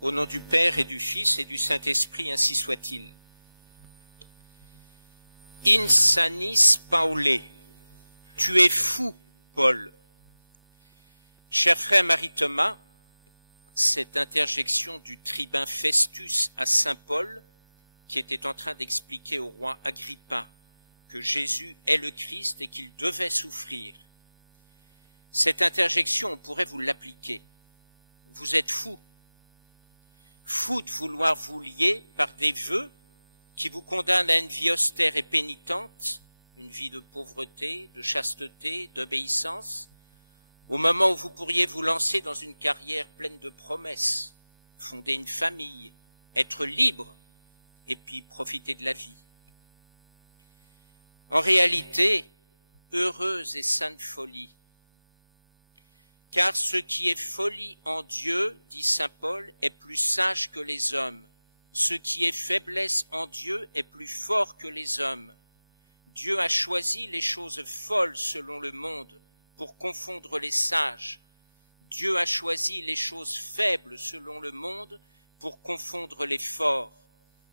Au nom du Père et du Fils et du Saint-Esprit, ainsi soit-il. Insanis Paule, tu es fou, Paul. Cher frère Marie-Thomas, cette interjection du tribun Festus à saint Paul, qui était en train d'expliquer au roi Agrippa que Jésus est le Christ et qu'il devait souffrir, cette interjection, on pourrait vous l'appliquer. Vous êtes fou. Fou de vouloir vous lier par des vœux qui vous condamnent à une vie austère et pénitente, une vie de pauvreté, de chasteté, d'obéissance, au moment où vous pourriez vous lancer dans une carrière pleine de promesses, fonder une famille, être libre et puis profiter de la vie. En réalité, heureuse et sainte folie, car ce qui est folie en Dieu, dit saint Paul, est plus sage que les hommes. Ce qui est faiblesse en Dieu est plus fort que les hommes. Dieu a choisi les choses folles selon le monde pour confondre les sages. Dieu a choisi les choses faibles selon le monde pour confondre les forts.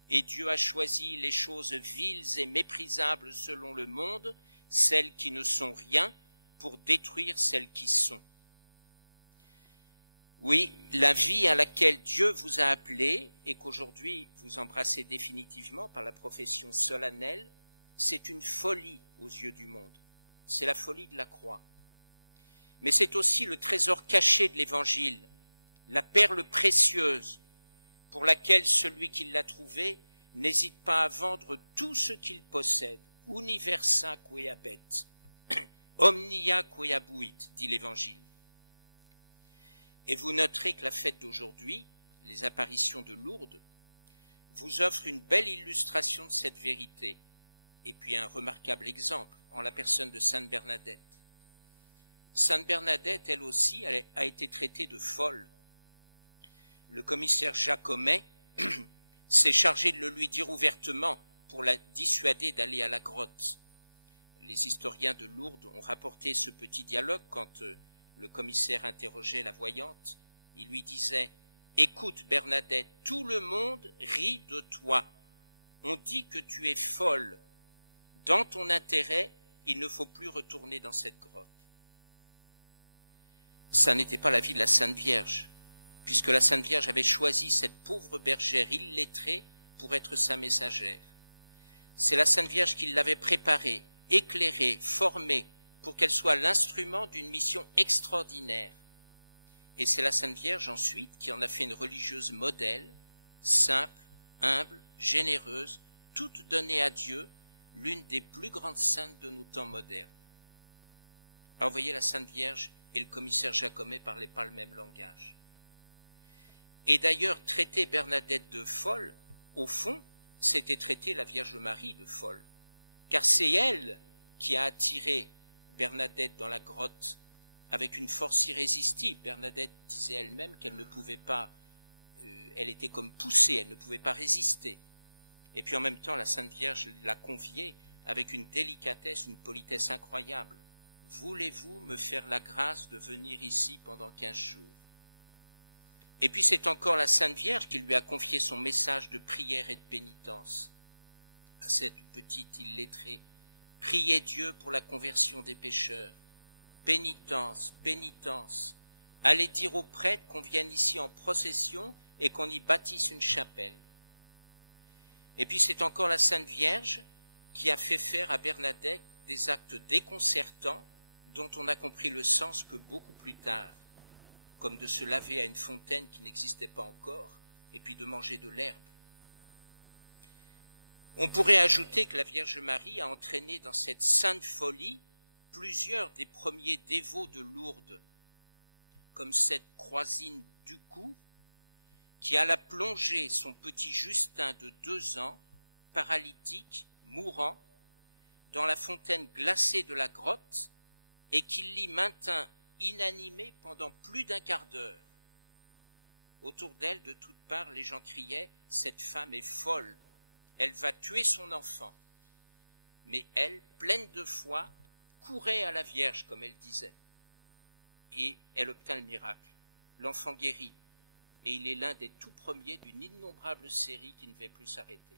Et Dieu a choisi les choses viles et méprisables selon le monde, celles qui ne sont rien, pour détruire celles qui sont. Oui, la vie à laquelle Dieu vous a appelé et qu'aujourd'hui vous embrassez définitivement par la profession solennelle, c'est une folie aux yeux du monde. C'est la folie de la croix. Mais c'est aussi le trésor caché de l'Évangile, la perle précieuse pour laquelle celui qui l'a trouvée n'hésite pas à vendre tout ce qu'il possède. Universa queabet, omnia queabuit, dit l'Évangile. Et vous noterez que la fête d'aujourd'hui, les apparitions de Lourdes, vous offre une belle illustration de cette vérité, et puis un remarquable exemple en la personne de Sainte Bernadette. Sainte Bernadette, elle aussi, a été traitée de folle. Le commissaire Jacomet s'est chargé de le lui dire ouvertement pour la dissuader d'aller à la grotte. Les historiens de Lourdes ont rapporté ce petit dialogue quand le commissaire interrogeait la voyante. Il lui disait « Écoute Bernadette, tout le monde rit de toi. On dit que tu es folle. Dans ton intérêt, il ne faut plus retourner dans cette grotte. » Ça n'était pas la vie de la Sainte Vierge, puisque la Sainte Vierge avait choisi cette pauvre bergère illettrée pour être sa messagère. C'est la Sainte Vierge qui l'avait préparée, éclairée, formée, pour qu'elle soit l'instrument d'une mission extraordinaire. Et c'est la Sainte Vierge ensuite qui en a fait une religieuse modèle, simple, humble, généreuse, toute donnée à Dieu, l'une des plus grandes saintes de nos temps modernes. Alors vous voyez, la Sainte Vierge et le commissaire Jacomet ne parlaient pas le même langage. Et d'ailleurs, traiter Bernadette de folle, au fond, c'était traiter la Vierge Marie de folle, car c'est elle qui a attiré Bernadette dans la grotte avec une force irrésistible. Bernadette disait elle-même qu'elle ne pouvait pas, elle était comme poussée, elle ne pouvait pas résister. Et puis en même temps, la Sainte Vierge l'a conviée avec une délicatesse, une politesse incroyable. « Voulez-vous me faire la grâce de venir ici pendant 15 jours ?» Et puis c'est encore la Sainte Vierge qui lui a confié son message de prière et de pénitence à cette petite illettrée. Priez Dieu pour la conversion des pécheurs. Pénitence, pénitence. Allez dire aux prêtres qu'on vienne ici en procession et qu'on y bâtisse une chapelle. Et puis c'est encore la Sainte Vierge qui a fait faire à Bernadette des actes déconcertants dont on a compris le sens que beaucoup plus tard, comme de se laver à une fontaine qui n'existait pas encore et puis de manger de l'herbe. On pourrait ajouter que la Vierge Marie a entraîné dans cette sainte folie plusieurs des premiers dévots de Lourdes, comme cette Croisine Ducou, qui alla plonger son petit Justin de 2 ans, paralytique, mourant, dans la fontaine glacée de la grotte, et qui l'y maintint inanimé pendant plus d'1 quart d'heure. Autour d'elle, de toutes parts, les gens criaient « Cette femme est folle, elle va tuer son enfant. » Mais elle, pleine de foi, courait à la Vierge, comme elle disait. Et elle obtint le miracle. L'enfant guérit. et il est l'un des tout premiers d'une innombrable série qui ne va plus s'arrêter.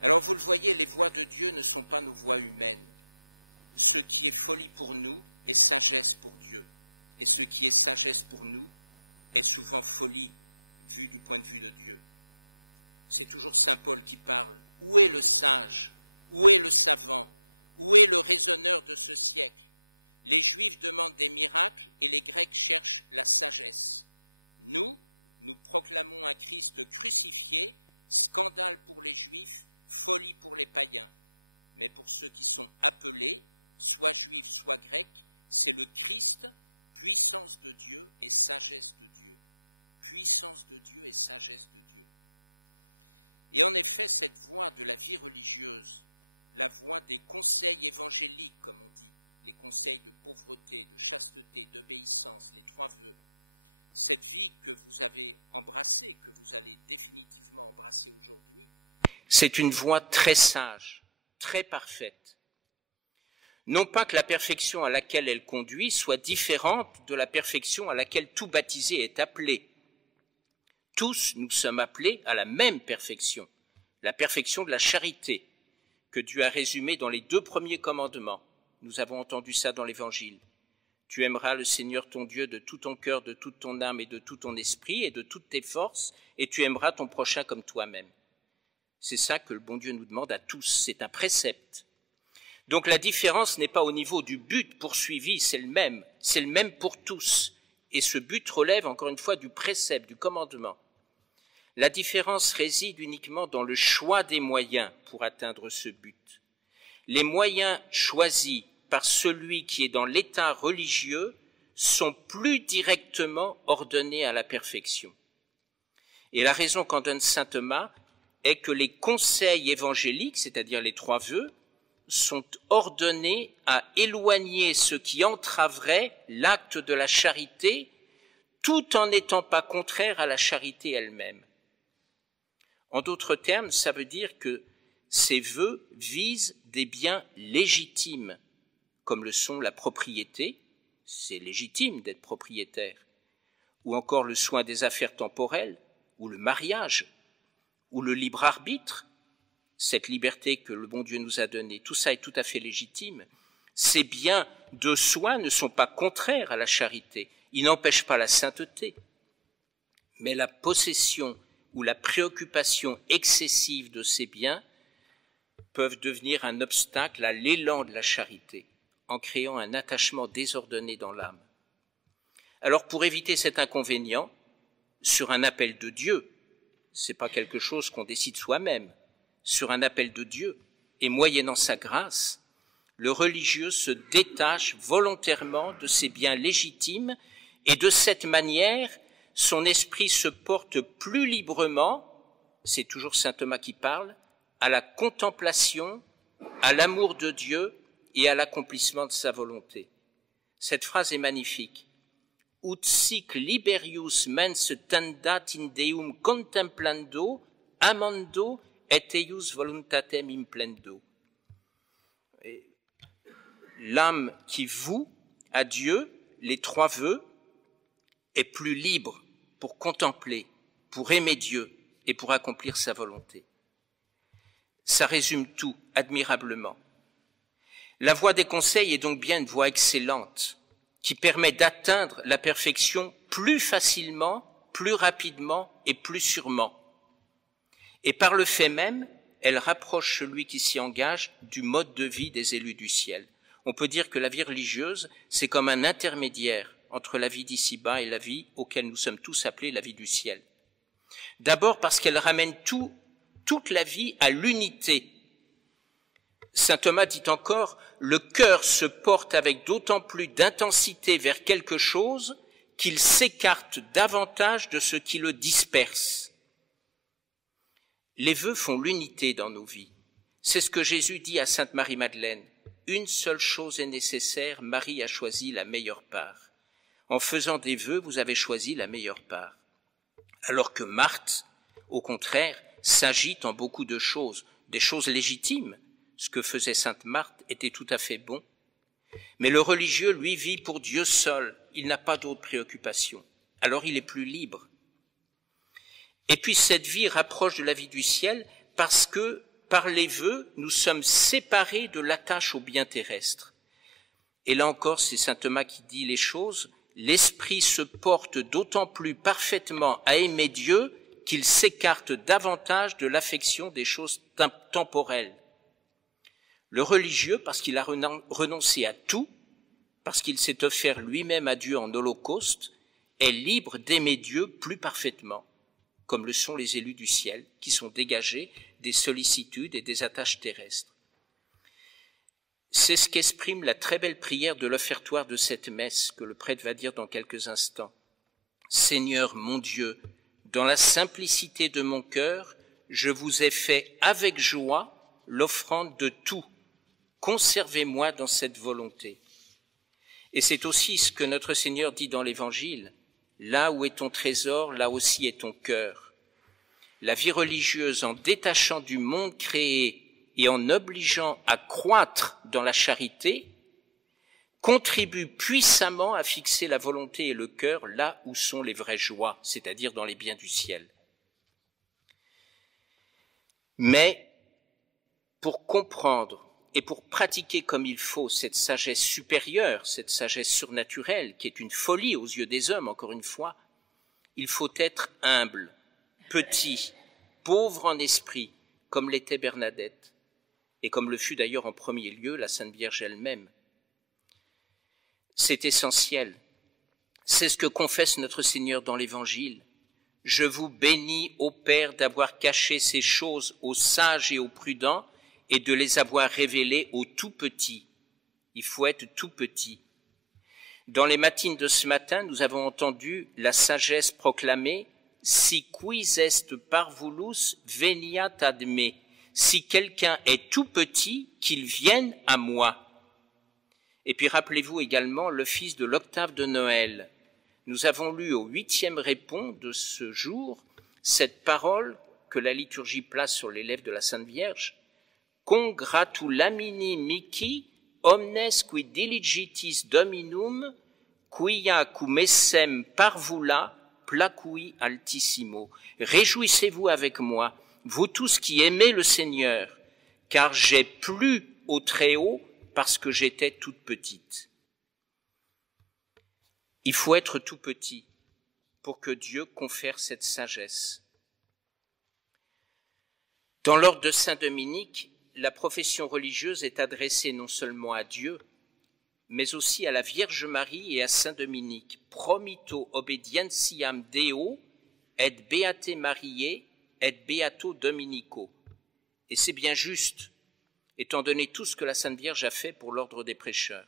Alors vous le voyez, les voies de Dieu ne sont pas nos voies humaines. Ce qui est folie pour nous est sagesse pour Dieu, et ce qui est sagesse pour nous est souvent folie vu du point de vue de Dieu. C'est toujours saint Paul qui parle. Où est le sage? Où est le savant? Où est le raisonneur de ce siècle? Les Juifs demandent des miracles et les Grecs cherchent la sagesse. Nous proclamons un Christ crucifié, scandale pour les Juifs, folie pour les païens. Mais pour ceux qui sont appelés, soit Juifs, soit Grecs, c'est le Christ, puissance de Dieu et sagesse de Dieu. Puissance de Dieu et sagesse de Dieu. Et en effet, cette voie de la vie religieuse, la voie des conseils évangéliques, comme on dit, les conseils de pauvreté, de chasteté, d'obéissance, les 3 vœux, cette vie que vous avez embrassée, que vous allez définitivement embrasser aujourd'hui, c'est une voie très sage, très parfaite. Non pas que la perfection à laquelle elle conduit soit différente de la perfection à laquelle tout baptisé est appelé. Tous, nous sommes appelés à la même perfection, la perfection de la charité, que Dieu a résumée dans les 2 premiers commandements. Nous avons entendu ça dans l'Évangile. Tu aimeras le Seigneur ton Dieu de tout ton cœur, de toute ton âme et de tout ton esprit et de toutes tes forces, et tu aimeras ton prochain comme toi-même. C'est ça que le bon Dieu nous demande à tous, c'est un précepte. Donc la différence n'est pas au niveau du but poursuivi, c'est le même pour tous. Et ce but relève encore une fois du précepte, du commandement. La différence réside uniquement dans le choix des moyens pour atteindre ce but. Les moyens choisis par celui qui est dans l'état religieux sont plus directement ordonnés à la perfection. Et la raison qu'en donne saint Thomas est que les conseils évangéliques, c'est-à-dire les 3 vœux, sont ordonnés à éloigner ce qui entraverait l'acte de la charité, tout en n'étant pas contraire à la charité elle-même. En d'autres termes, ça veut dire que ces vœux visent des biens légitimes, comme le sont la propriété, c'est légitime d'être propriétaire, ou encore le soin des affaires temporelles, ou le mariage, ou le libre arbitre, cette liberté que le bon Dieu nous a donnée, tout ça est tout à fait légitime. Ces biens de soi ne sont pas contraires à la charité, ils n'empêchent pas la sainteté. Mais la possession ou la préoccupation excessive de ces biens peuvent devenir un obstacle à l'élan de la charité, en créant un attachement désordonné dans l'âme. Alors pour éviter cet inconvénient, sur un appel de Dieu, ce n'est pas quelque chose qu'on décide soi-même, sur un appel de Dieu, et moyennant sa grâce, le religieux se détache volontairement de ses biens légitimes, et de cette manière, son esprit se porte plus librement, c'est toujours saint Thomas qui parle, à la contemplation, à l'amour de Dieu et à l'accomplissement de sa volonté. Cette phrase est magnifique. Ut sic liberius mens tendat in Deum contemplando, amando et eius voluntatem implendo. L'âme qui voue à Dieu les 3 vœux est plus libre pour contempler, pour aimer Dieu et pour accomplir sa volonté. Ça résume tout admirablement. La voie des conseils est donc bien une voie excellente qui permet d'atteindre la perfection plus facilement, plus rapidement et plus sûrement. Et par le fait même, elle rapproche celui qui s'y engage du mode de vie des élus du ciel. On peut dire que la vie religieuse, c'est comme un intermédiaire entre la vie d'ici-bas et la vie auquel nous sommes tous appelés, la vie du ciel. D'abord parce qu'elle ramène toute la vie à l'unité. Saint Thomas dit encore, le cœur se porte avec d'autant plus d'intensité vers quelque chose qu'il s'écarte davantage de ce qui le disperse. Les vœux font l'unité dans nos vies. C'est ce que Jésus dit à Sainte Marie-Madeleine. Une seule chose est nécessaire, Marie a choisi la meilleure part. En faisant des vœux, vous avez choisi la meilleure part. Alors que Marthe, au contraire, s'agite en beaucoup de choses, des choses légitimes. Ce que faisait sainte Marthe était tout à fait bon. Mais le religieux, lui, vit pour Dieu seul. Il n'a pas d'autre préoccupation. alors il est plus libre. Et puis cette vie rapproche de la vie du ciel parce que par les vœux, nous sommes séparés de l'attache au bien terrestre. Et là encore, c'est saint Thomas qui dit les choses, l'esprit se porte d'autant plus parfaitement à aimer Dieu qu'il s'écarte davantage de l'affection des choses temporelles. Le religieux, parce qu'il a renoncé à tout, parce qu'il s'est offert lui-même à Dieu en holocauste, est libre d'aimer Dieu plus parfaitement, comme le sont les élus du ciel, qui sont dégagés des sollicitudes et des attaches terrestres. C'est ce qu'exprime la très belle prière de l'offertoire de cette messe que le prêtre va dire dans quelques instants. Seigneur mon Dieu, dans la simplicité de mon cœur, je vous ai fait avec joie l'offrande de tout. Conservez-moi dans cette volonté. Et c'est aussi ce que notre Seigneur dit dans l'Évangile. Là où est ton trésor, là aussi est ton cœur. La vie religieuse, en détachant du monde créé et en obligeant à croître dans la charité, contribue puissamment à fixer la volonté et le cœur là où sont les vraies joies, c'est-à-dire dans les biens du ciel. Mais pour comprendre et pour pratiquer comme il faut cette sagesse supérieure, cette sagesse surnaturelle, qui est une folie aux yeux des hommes, encore une fois, il faut être humble, petit, pauvre en esprit, comme l'était Bernadette, et comme le fut d'ailleurs en premier lieu la Sainte Vierge elle-même. C'est essentiel. C'est ce que confesse notre Seigneur dans l'Évangile. Je vous bénis, ô Père, d'avoir caché ces choses aux sages et aux prudents et de les avoir révélées aux tout petits. Il faut être tout petit. Dans les matines de ce matin, nous avons entendu la sagesse proclamée « Si quis est parvulus veniat ad me » si quelqu'un est tout petit, qu'il vienne à moi. Et puis rappelez-vous également l'office de l'octave de Noël. Nous avons lu au 8e répond de ce jour cette parole que la liturgie place sur les lèvres de la Sainte Vierge. Congratulamini mihi omnes qui diligitis dominum quia cum essem parvula placui altissimo. Réjouissez-vous avec moi, vous tous qui aimez le Seigneur, car j'ai plu au Très-Haut parce que j'étais toute petite. Il faut être tout petit pour que Dieu confère cette sagesse. Dans l'ordre de Saint-Dominique, la profession religieuse est adressée non seulement à Dieu, mais aussi à la Vierge Marie et à Saint-Dominique. Promito obedientiam Deo et beate Mariae et beato Dominico. Et c'est bien juste, étant donné tout ce que la Sainte Vierge a fait pour l'ordre des prêcheurs.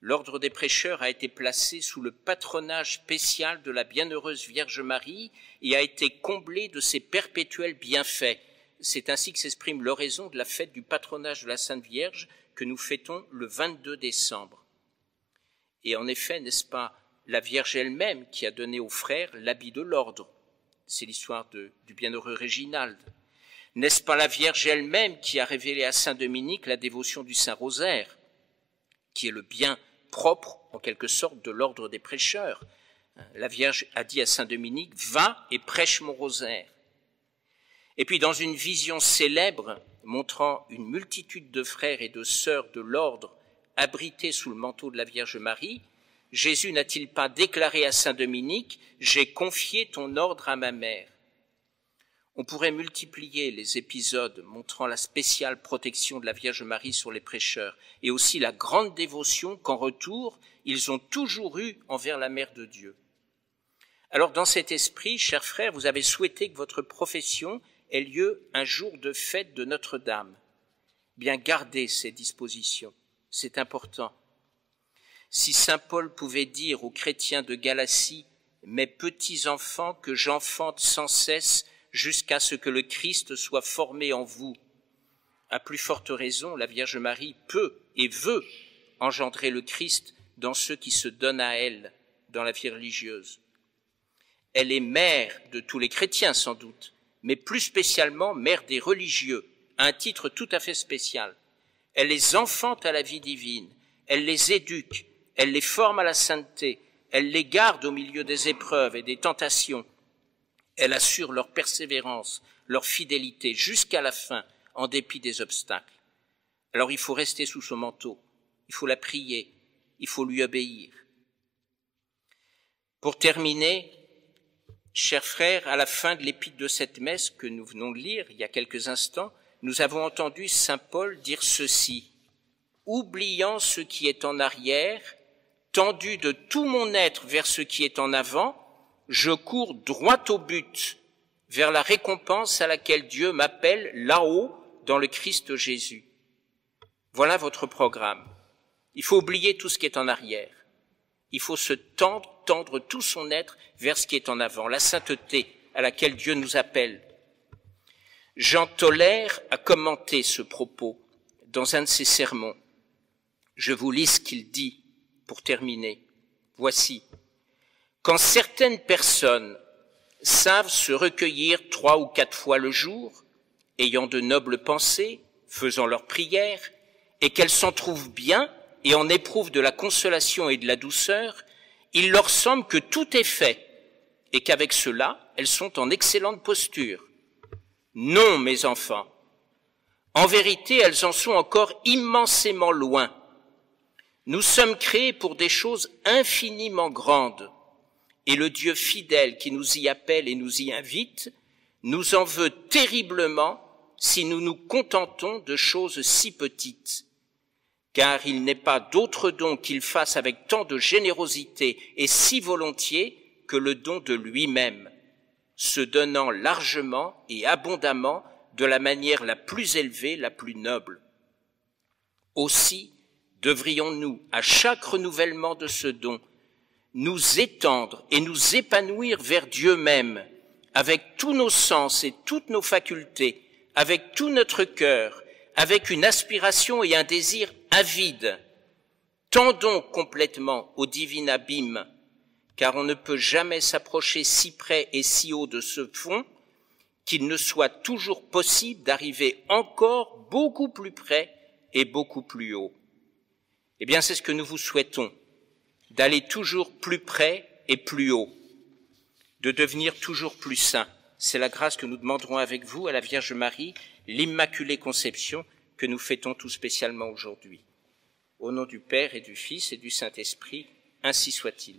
L'ordre des prêcheurs a été placé sous le patronage spécial de la bienheureuse Vierge Marie et a été comblé de ses perpétuels bienfaits. C'est ainsi que s'exprime l'oraison de la fête du patronage de la Sainte Vierge que nous fêtons le 22 décembre. Et en effet, n'est-ce pas la Vierge elle-même qui a donné aux frères l'habit de l'ordre? C'est l'histoire du bienheureux Réginald. N'est-ce pas la Vierge elle-même qui a révélé à Saint Dominique la dévotion du Saint-Rosaire, qui est le bien propre, en quelque sorte, de l'ordre des prêcheurs? La Vierge a dit à Saint Dominique, « Va et prêche mon rosaire ». Et puis dans une vision célèbre, montrant une multitude de frères et de sœurs de l'ordre abrités sous le manteau de la Vierge Marie, Jésus n'a-t-il pas déclaré à Saint Dominique « J'ai confié ton ordre à ma mère ». On pourrait multiplier les épisodes montrant la spéciale protection de la Vierge Marie sur les prêcheurs et aussi la grande dévotion qu'en retour, ils ont toujours eue envers la Mère de Dieu. Alors dans cet esprit, chers frères, vous avez souhaité que votre profession ait lieu un jour de fête de Notre-Dame. Bien gardez ces dispositions, c'est important. Si saint Paul pouvait dire aux chrétiens de Galatie « Mes petits enfants que j'enfante sans cesse jusqu'à ce que le Christ soit formé en vous », à plus forte raison, la Vierge Marie peut et veut engendrer le Christ dans ceux qui se donnent à elle, dans la vie religieuse. Elle est mère de tous les chrétiens sans doute, mais plus spécialement mère des religieux, à un titre tout à fait spécial. Elle les enfante à la vie divine, elle les éduque, elle les forme à la sainteté, Elle les garde au milieu des épreuves et des tentations. Elle assure leur persévérance, leur fidélité jusqu'à la fin, en dépit des obstacles. Alors il faut rester sous son manteau, il faut la prier, il faut lui obéir. Pour terminer, chers frères, à la fin de l'épître de cette messe que nous venons de lire il y a quelques instants, nous avons entendu saint Paul dire ceci: « Oubliant ce qui est en arrière, tendu de tout mon être vers ce qui est en avant, je cours droit au but, vers la récompense à laquelle Dieu m'appelle là-haut dans le Christ Jésus. » Voilà votre programme. Il faut oublier tout ce qui est en arrière. Il faut se tendre tout son être vers ce qui est en avant, la sainteté à laquelle Dieu nous appelle. Jean Tolère a commenté ce propos dans un de ses sermons. Je vous lis ce qu'il dit pour terminer. Voici. Quand certaines personnes savent se recueillir 3 ou 4 fois le jour, ayant de nobles pensées, faisant leurs prières, et qu'elles s'en trouvent bien et en éprouvent de la consolation et de la douceur, il leur semble que tout est fait et qu'avec cela, elles sont en excellente posture. Non, mes enfants, en vérité, elles en sont encore immensément loin. Nous sommes créés pour des choses infiniment grandes, et le Dieu fidèle qui nous y appelle et nous y invite nous en veut terriblement si nous nous contentons de choses si petites. Car il n'est pas d'autre don qu'il fasse avec tant de générosité et si volontiers que le don de lui-même, se donnant largement et abondamment de la manière la plus élevée, la plus noble. Aussi devrions-nous, à chaque renouvellement de ce don, nous étendre et nous épanouir vers Dieu même, avec tous nos sens et toutes nos facultés, avec tout notre cœur, avec une aspiration et un désir avide. Tendons complètement au divin abîme, car on ne peut jamais s'approcher si près et si haut de ce fond qu'il ne soit toujours possible d'arriver encore beaucoup plus près et beaucoup plus haut. Eh bien, c'est ce que nous vous souhaitons, d'aller toujours plus près et plus haut, de devenir toujours plus saints. C'est la grâce que nous demanderons avec vous à la Vierge Marie, l'Immaculée Conception, que nous fêtons tout spécialement aujourd'hui. Au nom du Père et du Fils et du Saint-Esprit, ainsi soit-il.